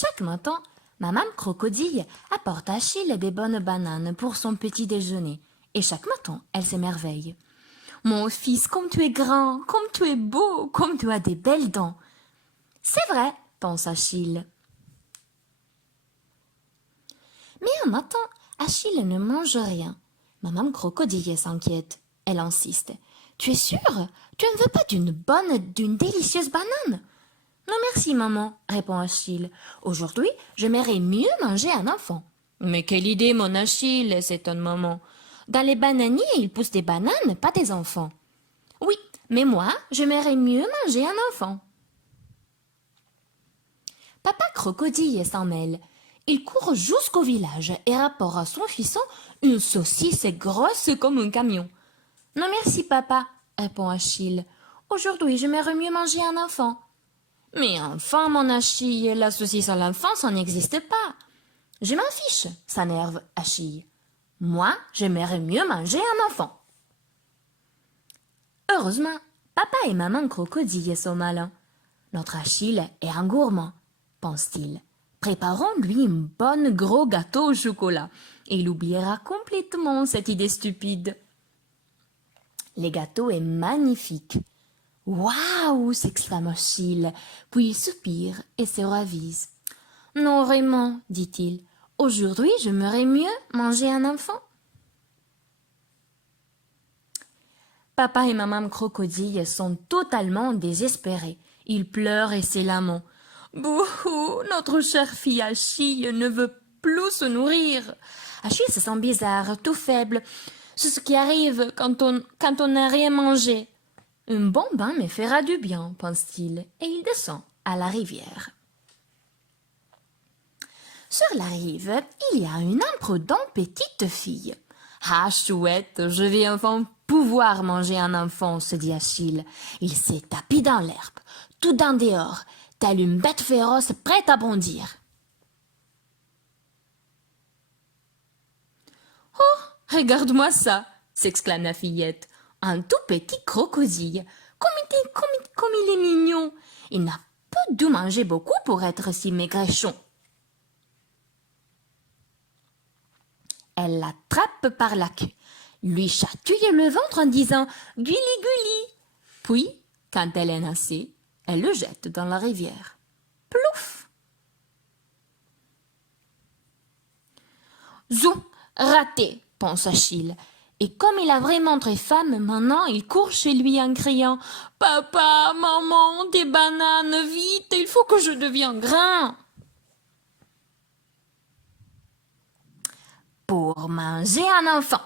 Chaque matin, maman crocodile apporte à Achille des bonnes bananes pour son petit déjeuner. Et chaque matin, elle s'émerveille. Mon fils, comme tu es grand, comme tu es beau, comme tu as des belles dents. C'est vrai, pense Achille. Mais un matin, Achille ne mange rien. Maman crocodile s'inquiète. Elle insiste. Tu es sûre? Tu ne veux pas d'une délicieuse banane? Non merci, maman, répond Achille. Aujourd'hui, j'aimerais mieux manger un enfant. Mais quelle idée, mon Achille, s'étonne maman. Dans les bananiers, il pousse des bananes, pas des enfants. Oui, mais moi, j'aimerais mieux manger un enfant. Papa crocodile s'en mêle. Il court jusqu'au village et rapporte à son fisson une saucisse grosse comme un camion. Non merci, papa, répond Achille. Aujourd'hui, j'aimerais mieux manger un enfant. Mais enfin, mon Achille, la saucisse à l'enfant, ça n'existe pas. Je m'en fiche, s'énerve Achille. Moi, j'aimerais mieux manger un enfant. Heureusement, papa et maman crocodile sont malins. Notre Achille est un gourmand, pense-t-il. Préparons-lui un bon gros gâteau au chocolat et il oubliera complètement cette idée stupide. Le gâteau est magnifique. Waouh, s'exclame Achille, puis il soupire et se ravise. Non, vraiment, dit-il, aujourd'hui j'aimerais mieux manger un enfant. Papa et maman crocodile sont totalement désespérés. Ils pleurent et se lamentent. Bouhou, notre chère fille Achille ne veut plus se nourrir. Achille se sent bizarre, tout faible. C'est ce qui arrive quand on n'a rien mangé. Un bon bain me fera du bien, pense-t-il, et il descend à la rivière. Sur la rive, il y a une imprudente petite fille. Ah, chouette, je vais enfin pouvoir manger un enfant, se dit Achille. Il s'est tapé dans l'herbe, tout dans dehors, telle une bête féroce prête à bondir. Oh, regarde-moi ça, s'exclame la fillette. Un tout petit crocodile. Comme il est mignon. Il n'a pas dû manger beaucoup pour être si maigrichon. Elle l'attrape par la queue, lui chatouille le ventre en disant « Gulli, gulli !» Puis, quand elle est assez, elle le jette dans la rivière. Plouf! Zou, raté, pense Achille. Et comme il a vraiment très faim, maintenant il court chez lui en criant « Papa, maman, des bananes, vite, il faut que je devienne grand !» Pour manger un enfant.